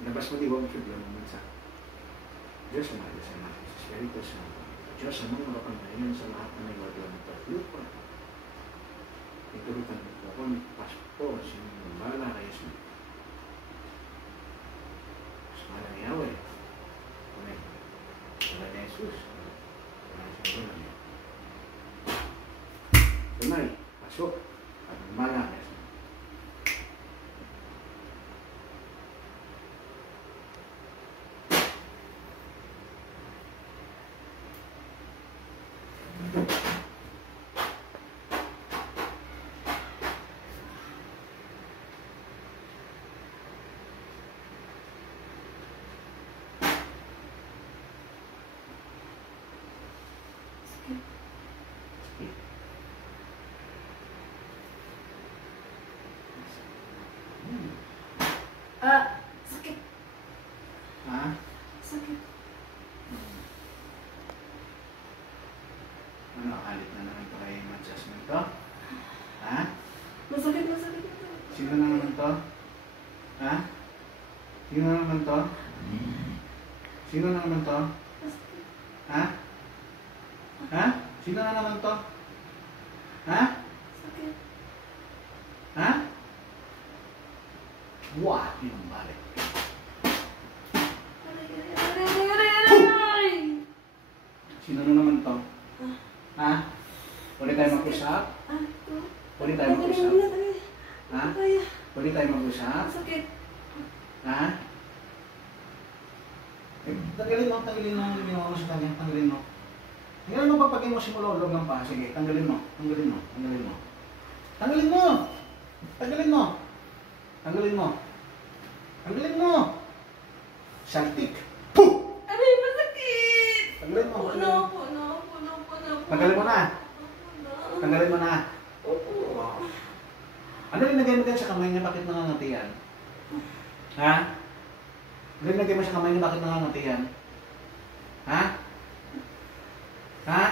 Inabas mo di ba ang problema mo sa Diyos na mahal sa mga Espiritu Santo. Diyos na mga makapangayon sa lahat na may wadla ng paglupa. Iturutan mo po kung paspo sa bala kayo sa mahal na Yahweh. Amen. Wala na Jesus. Wala na siya na niya. Tunay, pasok. At mahal na Sakit. Ha? Sakit. Ano, alit na naman ito kayo yung adjustment to? Ha? Masakit, masakit. Sino naman to? Ha? Sino naman to? Sino naman to? Masakit. Ha? Ha? Sino na naman to? Ha? Sakit. Ha? Wah, yung balik. Sino na naman to? Ha? Pwede tayo mag-usap? Pwede tayo mag-usap? Ha? Pwede tayo mag-usap? Sakit. Ha? Tanggalin mo yung ginawa mo sa kanya. Tanggalin mo. Tanggalin mo papagin mo si Mulolog ng pa. Sige, tanggalin mo. Tanggalin mo. Tanggalin mo. Tanggalin mo! Tanggalin mo! Tanggalin mo. Tanggalin mo! Saltik! Puh! Aray, masakit! Tanggalin mo. Puno. Tanggalin mo na. Tanggalin mo na. Opo. Ano linagay mo din sa kamay niya? Bakit nangangatiyan? Ha? Ano linagay mo sa kamay niya? Bakit nangangatiyan? Ha? Ha?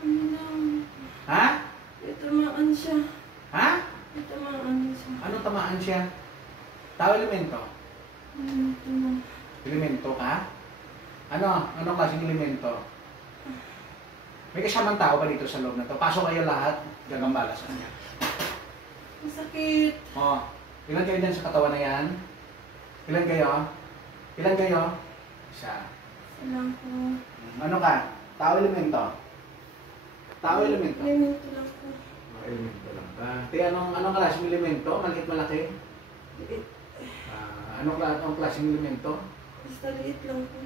Ano lang? Ha? May tamaan siya. Ha? May tamaan siya. Anong tamaan siya? Tao elemento? Ito na. Elemento ka? Ano? Anong klaseng elemento? May kasamang tao ba dito sa loob na to? Pasok kayo lahat, gagambala sa kanya. Masakit. Oh, ilan kayo dyan sa katawan na yan? Ilan kayo? Ilan kayo? Isa. Salang ko. Ano ka? Tao elemento? Tao elemento? Elemento lang ko. Elemento lang ka. Anong klaseng elemento? Maliit malaki? Liit. Anong klaseng elemento? Basta liit lang ko.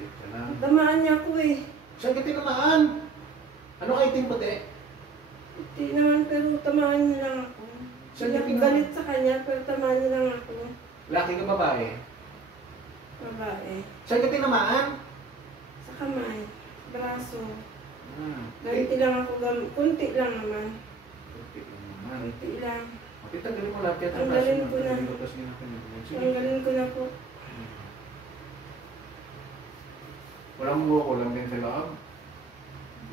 Liit ka lang. Tamaan niya ako eh. Saan ka tinamaan? Ano kayo itim puti? Hindi naman, pero tamaan niya lang ako. Saan Hindi ka ako tinamaan? galit sa kanya, pero tamaan niya lang ako. Laki ka babae? Babae. Saan ka tinamaan? Sa kamay. Braso. Kunti Ganti lang ako. Kunti lang naman. naman. Kunti lang. Okay, tanggalin mo lahat. Tanggalin ko na. Sige. Tanggalin ko na po. Walang buko lang din sa loob.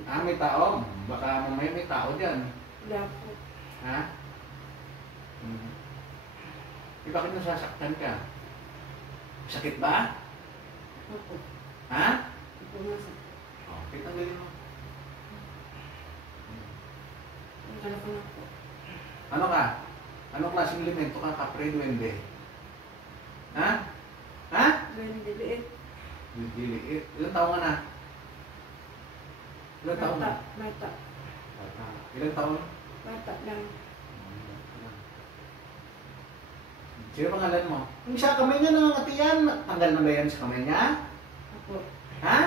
May tao. Baka mamaya may tao dyan. Wala po. Ha? Bakit nasasaktan ka? Sakit ba? Opo. Ha? Opo, masakit. Okay, tanggalin mo. Tanggal ko na po. Ano ka? Anong klaseng elemento ka? Kapre, duwende? Ha? Ha? Duwende liit. Liit. Ilang taon ka na? Ilang taon na? Bata. Ilang taon? Bata lang. Sino pangalan mo? Yung isa kamay niya nangangatiyan. Tanggal na ba yan sa kamay niya? Opo. Ha?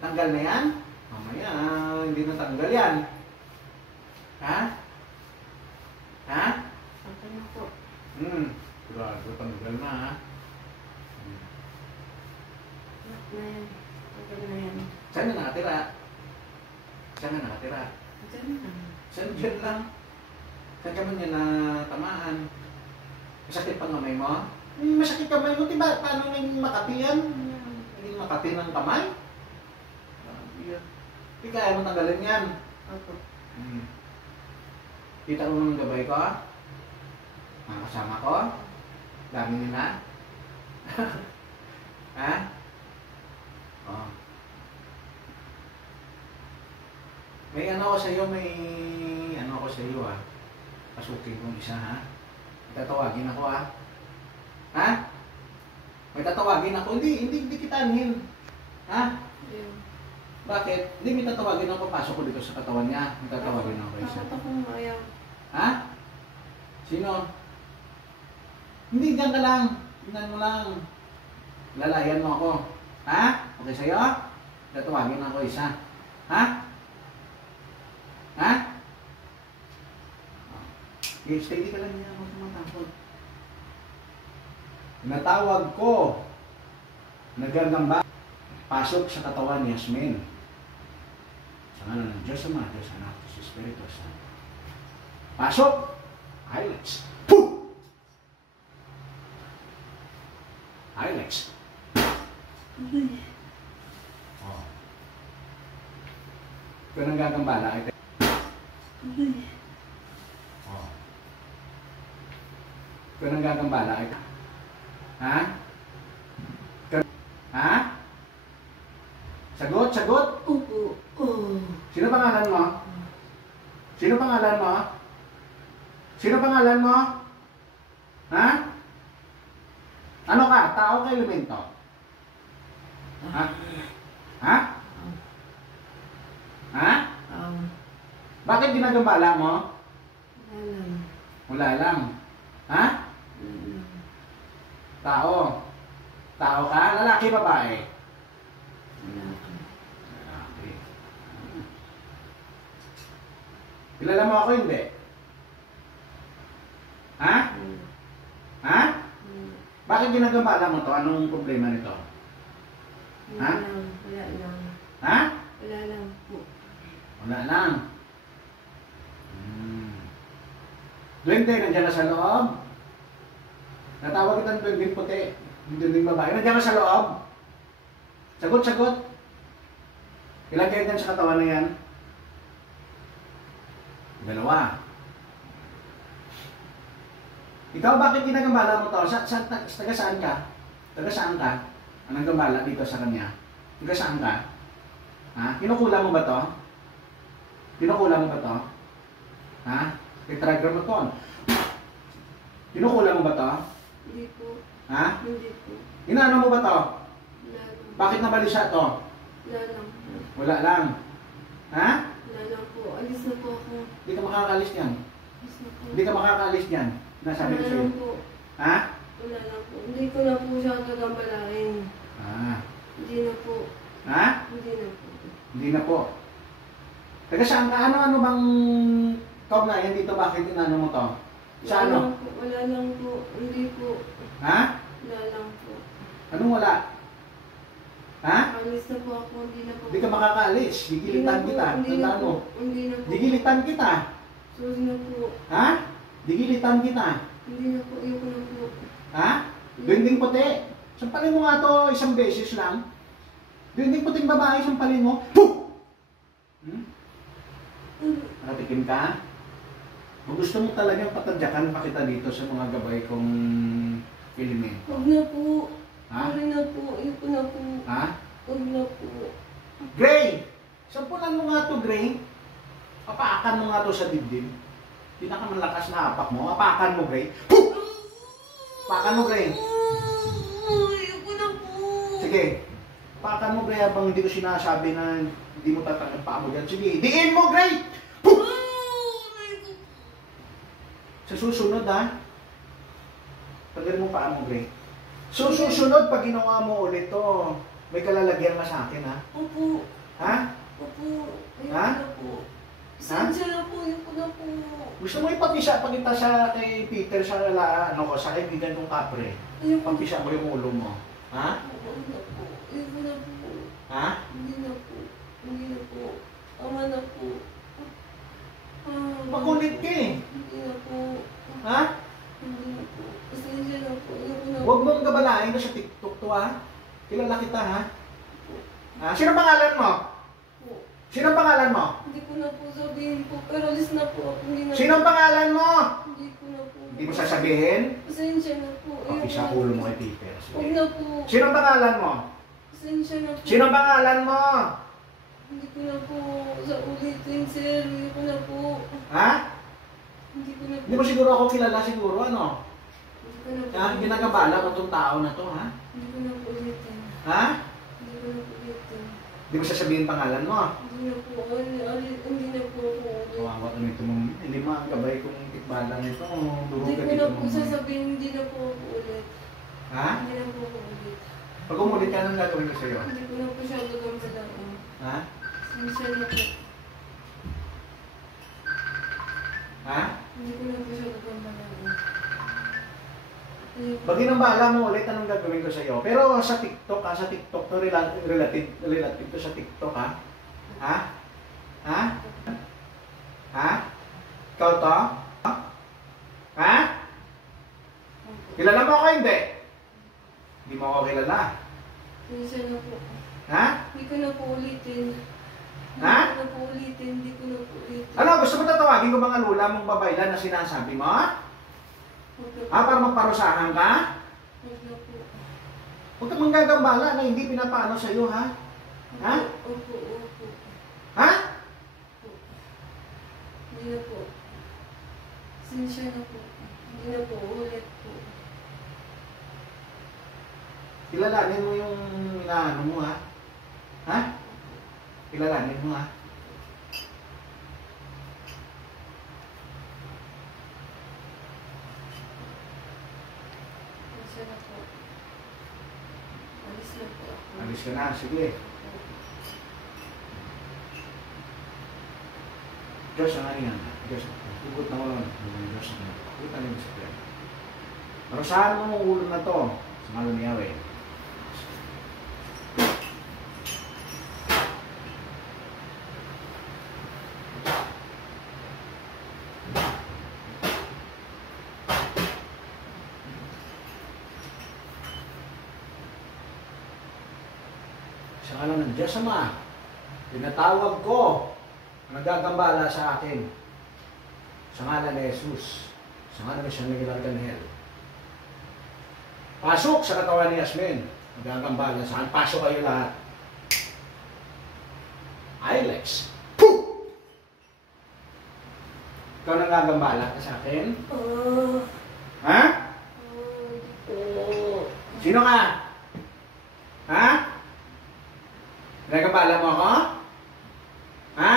Tanggal na yan? Mamaya, hindi na tanggal yan. Ha? Ha? Tanggal na po. Sigurado tanggal na ha. Na yan. Tanggal na yan. Saan na nakatira? Saan na nakatira? Diyan na. Saan dyan lang? Saan ka man niya na tamaan? Masakit pa kamay mo? Masakit kamay mo, diba? Paano naging makati yan? Naging makati ng kamay? Hindi kaya mo tanggalin yan. Opo. Kita mo ng gabay ko? Ang kasama ko? Dami nila? Ha? Oh. May ano ako sa'yo, may ano ako sa'yo ah. Pasukin kong isa ha. May tatawagin ako ah. Ha? May tatawagin ako. Hindi kita anhin. Ha? Ayun. Bakit? Hindi, may tatawagin ako. Papasok ko dito sa katawan niya. May tatawagin ako isa. Takot akong ayaw. Ha? Sino? Hindi, dyan ka lang. Tingnan mo lang. Lalayan mo ako. Ha? Okay sa'yo? Tatawagin ako isa. Ha? Ha? Okay, steady ka lang niya. Huwag tumatakot. Natawag ko. Nagagamba. Pasok sa katawan ni Yasmin. Sa ngalan ng Diyos Ama, Diyos Anak, Diyos Espiritu Santo. Pasok! Ilex. Puh! Ilex. Oh. Kung nang gagambala, ay oh. Kung nang gagambala, ay ha? Ha? Sagot, sagot! Opo. Oh. Sino pangalan mo? Sino pangalan mo? Sino pangalan mo? Ha? Ano ka? Tao ka elemento? Ha? Ha? Ha? Bakit ginagambala mo? Wala lang. Ha? Tao. Tao ka? Lalaki, babae? Lalaki. Kilala mo ako, hindi? Ha? Ha? Bakit ginagambala mo to? Anong problema nito? Ha? Wala lang. Ha? Wala lang po. Wala lang. Duwende, nandiyan na sa loob. Natawag kitang duwende puti. Hindi din babae. Nandiyan ka sa loob. Sagot, sagot. Ilan kayo dyan sa katawan na yan? Dalawa. Ikaw, bakit ginagambala mo to? Taga saan ka? Taga saan ka? Anong gambala dito sa kanya? Taga saan ka? Ha? Kinukulang mo ba to? Kinukulang mo ba to? Ha? Titrigger mo to. Kinukulang mo ba to? Hindi po. Ha? Hindi po. Inaano mo ba to? Wala lang. Bakit nabalisa to? Wala lang. Wala lang. Ha? Wala lang po. Alis na po ako. Hindi ka makakaalis niyan. Alis na po. Hindi ka makakaalis niyan. Nasabi ko Wala sa'yo. lang po. Ha? Wala lang po. Hindi ko na po siya gagambalain. Ah. Hindi na po. Ha? Hindi na po. Hindi na po. Taga saan ka? Ano bang kaugnayan dito? Bakit inano mo to? Sa ano? Lang po. Wala lang po. Hindi po. Ha? Wala lang po. Anong wala? Ha? Alis na po ako. Hindi na po. Hindi ka makakaalis. Gigilitan kita. Hindi na Tandaan po. mo. Hindi na po. Gigilitan kita. Sorry na po. Ha? Gigilitan kita. Hindi na po. Ayoko na po. Ha? Duwending puti. Sampalin mo nga to isang beses lang. Duwending puting babae, sampalin mo. Puh! Nakatikim ka? Kung gusto mo talagang patadyakan pa kita dito sa mga gabay kong elemento. Huwag na po. Ha? Sorry na po. Ayoko na po. Ha? Huwag na po. Gray! Sampulan mo nga to, Gray. Apakan mo nga to sa dibdib. Pinakamalakas na apak mo. Apakan mo, Gray. Puh! Apakan mo, Gray. Ayoko na po. Sige. Apakan mo, Gray, habang hindi ko sinasabi na hindi mo tatanggal pa mo dyan. Sige, diin mo, Gray! Puh! Sa susunod, ha? Tagal mo pa mo, Gray. Susunod, pag ginawa mo ulit to, may kalalagyan ka sa akin, ha? Opo. Ha? Opo. Ayoko Ha? na po. Sensya na po. Ayoko na po. Gusto mo ipapisa pa kita sa kay Peter sa ano ko, sa kaibigan kong kapre. Ayoko na Papisa mo yung ulo mo. Ha? po. Ayoko na po. Ha? Hindi na po. Hindi na po. Tama na po. Makulit ka eh. Hindi na po. Ha? Hindi na po. Pasensya na po. Ayoko na po. Huwag mong gabalain na sa TikTok to, ha? Kilala kita, ha? Ha? Sino pangalan mo? Po. Sino pangalan mo? Hindi ko na po sabihin po. Pero alis na po ako. Hindi na Sino pangalan mo? Hindi ko na po. Hindi mo sasabihin? Pasensya na po. Okay, sa ulo mo kay Peter. Huwag Sige. na po. Sino ang pangalan mo? Pasensya na po. Sino ang pangalan mo? Hindi ko na po sa ulitin, sir. Hindi ko na po. Ha? Hindi ko na po. Hindi mo siguro ako kilala siguro, ano? Hindi ko na po. Ha? Ginagabala mo itong tao na to, ha? Hindi ko na po ulitin. Ha? Hindi ko na po ulitin. Hindi mo sasabihin pangalan mo. Hindi na po. Hindi na po ako ulit. Kawawa ka nito mong, hindi mo ang gabay kong tikbalang ito. Hindi ko na po sasabihin. Hindi na po ako ulit. Ha? Hindi na po ako ulit. Pag umulit ka, anong gagawin ko sa'yo? Hindi ko na po siya gagawin. Ha? Pasensya na po. Ha? Hindi ko na po siya gagawin. Pag inambala mo ulit, anong gagawin ko sa'yo? Pero sa TikTok, ha? Sa TikTok to, relative to sa TikTok, ha? Ha? Ha? Ha? Ikaw to? Ha? Kilala mo ako hindi? Hindi mo ako kilala. Pasensya na po. Ha? Hindi ko na po ulitin. Ha? Hindi ko na po ulitin. Hindi ko na po ulitin. Ano? Gusto mo tatawagin ko mga lula mong babaylan na sinasabi mo? Huwag na po. Ha? Para magparusahan ka? Huwag na po. Huwag kang manggagambala na hindi pinapaano sa'yo, ha? Ha? Opo, opo. Ha? Hindi na po. Pasensya na po. Hindi na po ulit po. Kilalanin mo yung inaano mo, ha? Ha? Kilalanin mo, ha? Pasensya na po. Alis na po ako. Alis ka na, sige. Diyos ang aningan. Diyos, hugot na wala. Diyos ang aningan. Hugot na rin sa kaya. Marusahan mo ang ulo na to. Sa malo ni Yahweh. Sa ngalan ng Diyos Ama, tinatawag ko ang nagagambala sa akin. Sa ngalan ni Jesus, sa ngalan ni San Miguel Arcangel. Pasok sa katawan ni Yasmin. Nagagambala sa akin. Pasok kayo lahat. Ilex. Puh! Ikaw nagagambala ka sa akin? Ha? Sino ka? Ha? Nagagambala mo ako? Ha?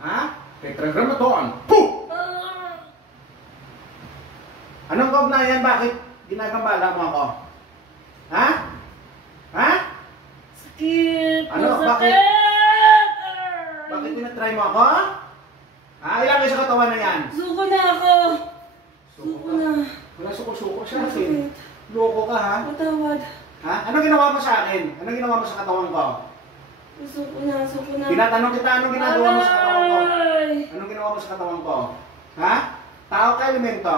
Ha? Tetragrammaton. Puh! Anong kaugnayan? Bakit ginagambala mo ako? Ha? Ha? Sakit! Ano? Masakit! Bakit tinatry mo ako? Ha? Ilan kayo sa katawan na yan? Suko na ako! Suko na. Wala suko-suko sa akin. Masakit. Loko ka, ha? Matawad. Ha? Anong ginawa mo sa akin? Anong ginawa mo sa katawan ko? Suko na, suko na. Tinatanong kita, anong ginagawa mo sa katawan ko? Aray! Anong ginawa mo sa katawan ko? Ha? Tao ka, elemento?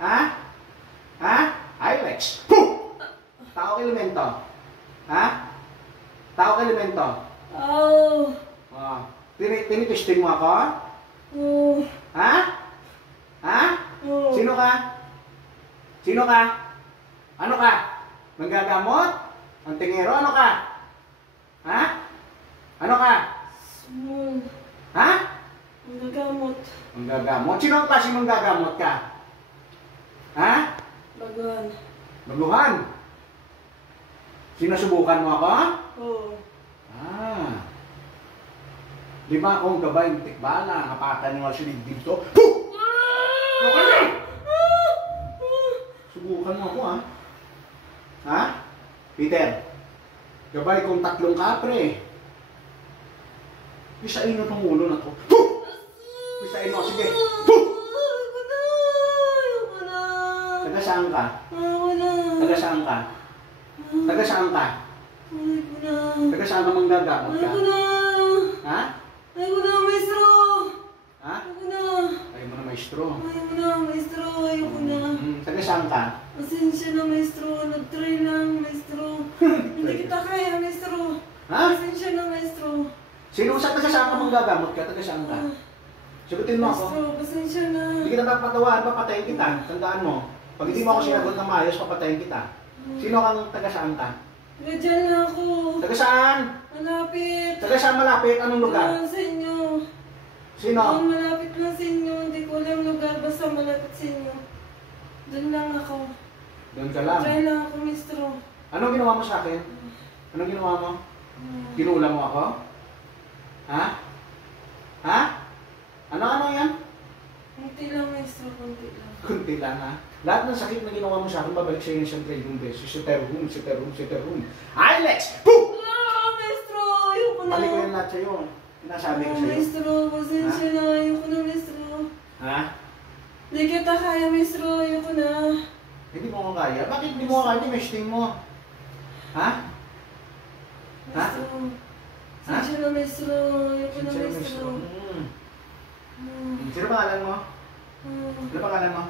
Ha? Ha? Ilex. Puh! Tao ka, elemento? Ha? Tao ka, elemento? Ow! Tinitesting mo ako? Oh. Ha? Ha? Oh. Sino ka? Sino ka? Ano ka? Manggagamot? Ang tingero? Ano ka? Ha? Ano ka? Small. Ha? Magagamot. Manggagamot? Sino ang klase manggagamot ka? Ha? Bagan. Baguhan? Sinusubukan mo ako? Oh. Ah. Di ba akong gabay ng tikbala? Kapakan nyo siya dito. Puh! Okay na! Subukan mo ako, ha? Ha? Peter, gabay kong 3 kapre. Pisain mo itong ulo na to. Puh! Pisain mo, sige. Puh! Ayoko na! Ayoko na! Taga saan ka? Ayoko na! Taga saan ka? Taga saan ka? Ayoko na! Taga saan ka manggagamot ka? Ayoko na! Ha? Ayoko na, maestro! Ha? Ayoko na! Ayaw mo na maestro. Ayoko na, maestro! Ayoko na! Taga saan ka? Pasensya na, maestro. Nag-try lang, maestro. Hindi kita kaya, maestro. Ha? Pasensya na, maestro. Sino sa taga saan ka manggagamot ka? Taga saan ka? Sagutin mo ako. Maestro, pasensya na. Hindi kita papatawaan, papatayin kita. Tandaan mo. Pag hindi mo ako sinagot ng maayos, papatayin kita. Sino kang taga saan ka? Diyan na ako. Taga saan? Malapit. Taga saan malapit? Anong lugar? Doon sa inyo. Sino? Doon, malapit lang sa inyo. Hindi ko alam lugar. Basta malapit sa inyo. Doon lang ako. Doon ka lang. Try lang ako, Maestro. Anong ginawa mo sa akin? Anong ginawa mo? Kinulang mo ako? Ha? Ha? Ano yan? Kunti lang, Maestro. Kunti lang. Kunti lang ha? Lahat ng sakit na ginawa mo sa akin, babalik sa'yo ng isang trillion beses. Si Terhum. Alex! Boom! Maestro! Ayoko na. Balik ko yan lahat sa'yo. Sinasabi ko sa'yo. Maestro, pasensya na. Ayoko na, Maestro. Ha? Hindi kita kaya, Maestro. Ayoko na. Hindi mo ko kaya. Bakit hindi mo ko kaya? Mesting mo. Ha? Maestro. Pasensya na, Maestro. Ayoko na, Sincere, Maestro. Sino pangalan mo? Hmm. Sino pangalan mo?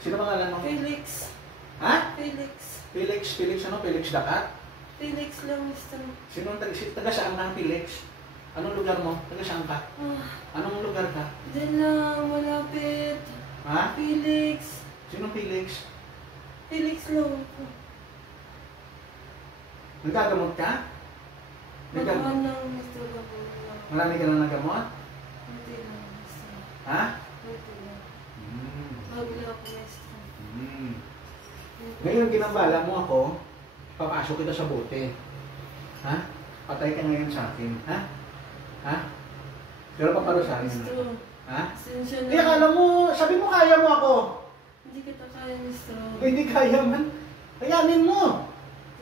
Sino pangalan mo? Felix. Ha? Felix. Felix ano? Felix Dakat? Felix lang, Maestro. Sino taga saan ka, Felix? Anong lugar mo? Taga saan ka? Anong lugar ka? Diyan lang, malapit. Ha? Felix. Sinong Felix? Felix lang ako. Nagagamot ka? Magawan lang, Maestro. Magawan lang. Marami ka na nagamot? Kunti lang, Maestro. Ha? Kunti lang. Hmm. Bagla ako, Maestro. Ngayon, ginambala mo ako, papasok kita sa bote. Ha? Patay ka ngayon sa akin. Ha? Ha? Pero paparusahan mo na. Maestro. Ha? Pasensya na. Hindi, akala mo, sabi mo kaya mo ako. Hindi kita kaya, Maestro. Hindi kaya man. Kayanin mo.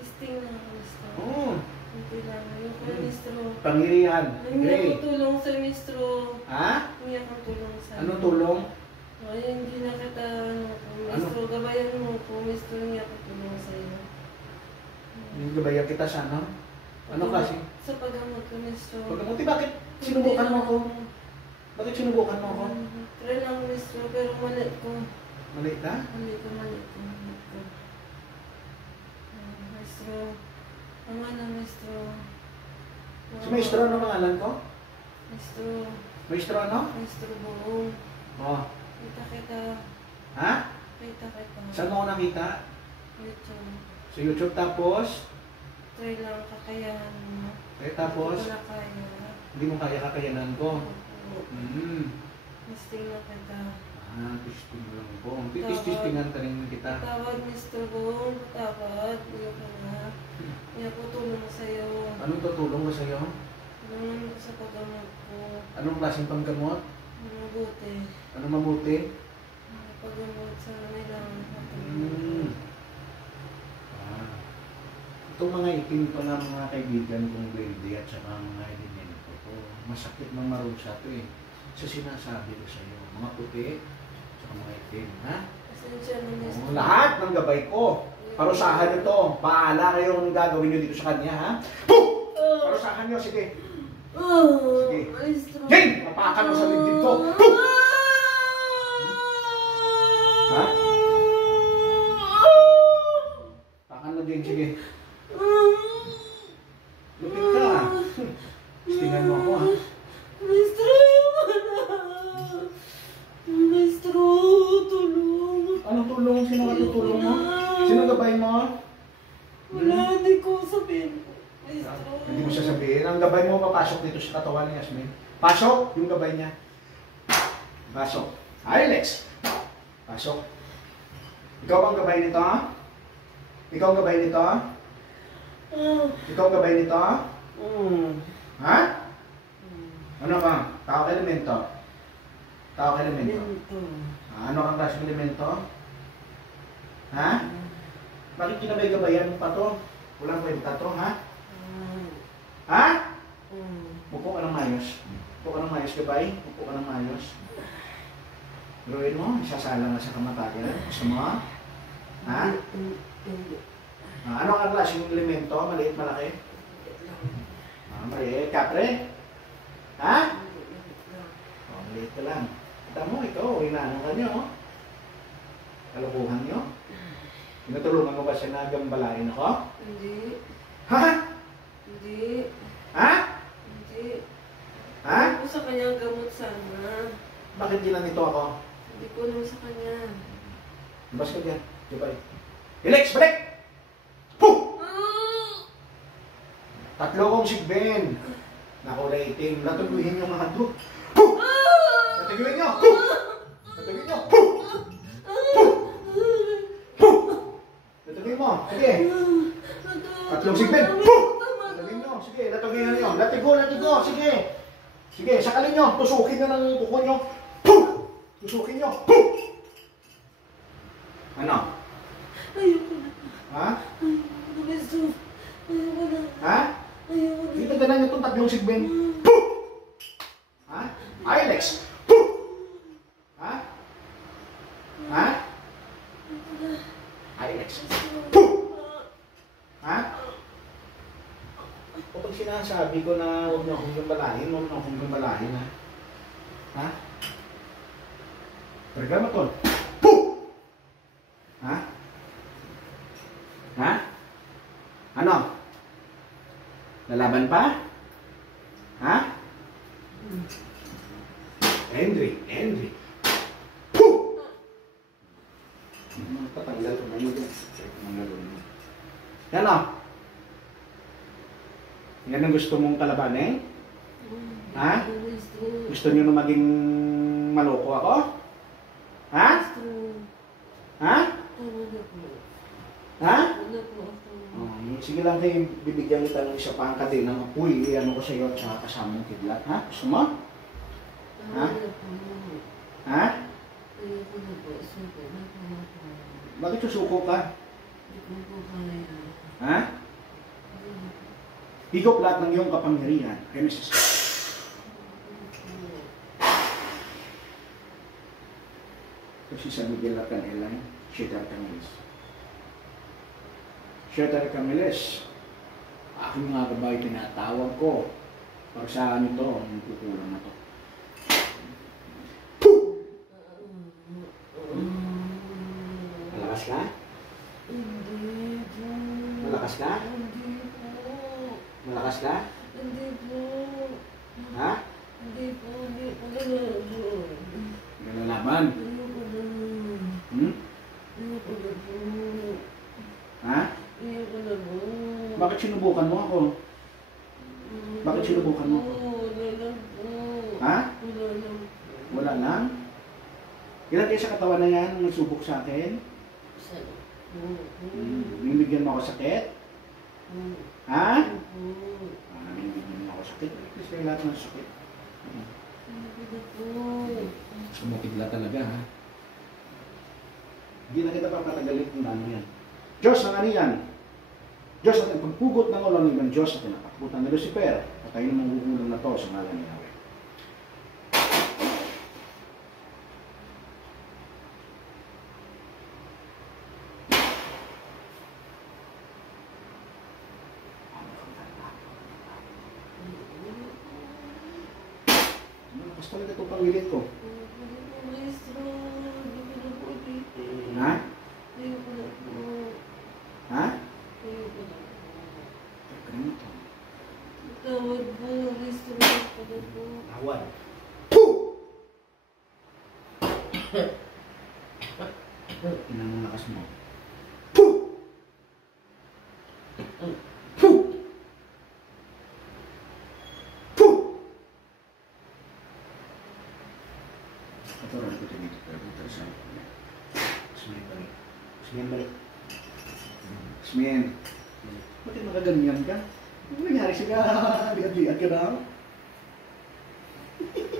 Testing na ako, Maestro. Oo. Kunti lang. Ayoko na, Maestro. Pangirihan. Hindi Gray. ako tulong sa Maestro. Ha? Hindi ako tulong sa Anong tulong? Ay, hindi na kita, Maestro. Gabayan mo ko, Maestro. Hindi ako tulong sa iyo. Hindi gabayan kita sa ano? Ano kasi? Sa paggamot ko, Maestro. Pagkamuti, bakit sinubukan mo ako? Bakit sinubukan mo ako? Try lang, Maestro. Pero mali ko. Mali ka? Mali ko. Maestro. Tama na, Maestro. Si Maestro, ano pangalan ko? Maestro. Maestro ano? Maestro buong. Oh. Kita. Ha? Kita. Saan mo ko nakita? YouTube. Sa YouTube tapos? Try lang, kakayahan mo. Tapos? Hindi ko na kaya. Hindi mo kaya kakayanan ko. Testing na kita. Testing lang po. Testingan ka rin kita. Patawad, Mr. Bong. Patawad. Ayoko na. Hindi ako tulong sa'yo. Anong tutulong ko sa'yo? Tulungan ko sa paggamot ko. Anong klaseng panggamot? Mabuti. Anong mabuti? Paggamot sa nila. Itong mga itim ko na mga kaibigan kong grade at saka mga elemento ko, masakit ng marusa ito eh. So sinasabi ko sa iyo, mga puti, saka mga itim, ha? Pasensya na, Mr. Lahat ng gabay ko, parusahan ito. Paala kayo ang gagawin nyo dito sa kanya, ha? Puh! Parusahan nyo, sige. Sige. Maestro. Jane! Mapakan mo sa ligid ko. Puh! Ha? Pakan mo, Jane, sige. Lupit ka. Stingan mo ako, ha? Maestro, ayoko na. Maestro, tulong. Anong tulong? Sino katutulong mo? Sino gabay mo? Wala, hindi ko sabihin. Maestro. Hindi mo sasabihin. Ang gabay mo papasok dito sa katawan ni Yasmin. Pasok yung gabay niya. Pasok. Alex! Pasok. Ikaw ang gabay nito, ha? Ikaw ang gabay nito, ha? Ikaw ang gabay nito, ha? Ha? Ano ka? Tao ka elemento? Tao ka elemento? Ano kang klaseng elemento? Ha? Bakit kinabay-gabayan mo pa to? Walang kwenta to, ha? Ha? Upo ka ng mayos. Upo ka ng mayos, gabay. Upo ka ng mayos. Gawin mo, isasala nga sa kamatayan. Gusto mo? Ha? Ano ang klaseng elemento? Maliit, malaki? Maliit, kapre? Ha? Maliit ka lang. Kita mo, ikaw, inanong ka nyo. Kalukuhan nyo. Tinutulungan mo ba siya na gambalain ako? Hindi. Ha? Hindi. Ha? Hindi. Ha? Hindi ko sa kanya gamot sana. Bakit ginanito ako? Hindi ko alam sa kanya. Labas ka dyan. Jubay. Relax, balik! Puh! Tatlo kong sigben. Na kulay itim. Natuguhin yung mga to. Puh! Natagawin nyo! Puh! Natagawin nyo! Puh! Puh! Puh! Natagawin mo. Sige. Tatlong sigben. Puh! Natagawin nyo. Sige, natagawin nyo. Latigo, latigo. Sige. Sige, sakalin nyo. Tusukin nyo ng kuko nyo. Puh! Tusukin nyo. Puh! Ano? Ayoko na. Ha? Ayoko na, Mister. Ayoko na. Ha? Ayoko na. Dito ganan nyo itong tatlong sigben. Puh! Ha? Ilex. Puh! Ha? Ha? Ilex. Puh! Ha? Kapag sinasabi ko na huwag na akong gambalahin, huwag na akong gambalahin, ha? Ha? Programa to. Puh! Ha? Ha? Ano? Lalaban pa? Ha? Henry. Puh! Patanggal ko na yun. Yan o. Yan ang gusto mong kalabanin? Ha? Gusto nyo na maging maloko ako? Ha? Ha? Ha? Sige lang kayo, bibigyan kita ng isa pang kadinang apoy. Ano ko sa iyo at saka kasamang kidlat. Ha? Gusto mo? Ha? Ha? Bakit susuko ka? Ha? Higop lahat ng iyong kapangyarihan. Genesis. Kasi sa Miguel at Elaine, Shetar Camiles. Shetar Camiles, aking mga gabay tinatawag ko. Para saan ito, ang kukulang na to. Puh! Malakas ka? Hindi po. Malakas ka? Hindi po. Malakas ka? Hindi po. Ha? Hindi po. Hindi po. Gano'n. Nalalaban? Ayoko na. Hmm? Ayoko na po. Ha? Ayoko na po. Bakit sinubukan mo ako? Bakit sinubukan mo? Wala lang po. Ha? Wala lang po. Wala lang? Ilan kayo sa katawan na yan nagsubok sa akin? Bibigyan mo ako sakit? Ha? Bibigyan mo ako sakit? Kasi kayo lahat ng sakit. Sumukidla talaga, ha? Hindi na kita papatagalin kung ano yan. Diyos ang ano yan? Diyos at ang pagpugot ng ulan ng Diyos at pinapakbutan ni Lucifer. Patayin ang magugulang na to sa ngalan ni Yahweh. Basta talaga itong pangilit ko. Ha? Ha? Ganito. Tawad po, Mr. po. Awad. Puh! Ilan ang lakas mo? Puh! Puh! Puh! Paturan ko dito pero dito sa Ismael balik. Ismael balik. Ismael. Bakit nakaganyan ka? Ano nangyari siya? Lihat-lihat ka na.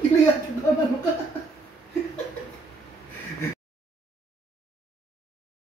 Lihat ka na, ano ka?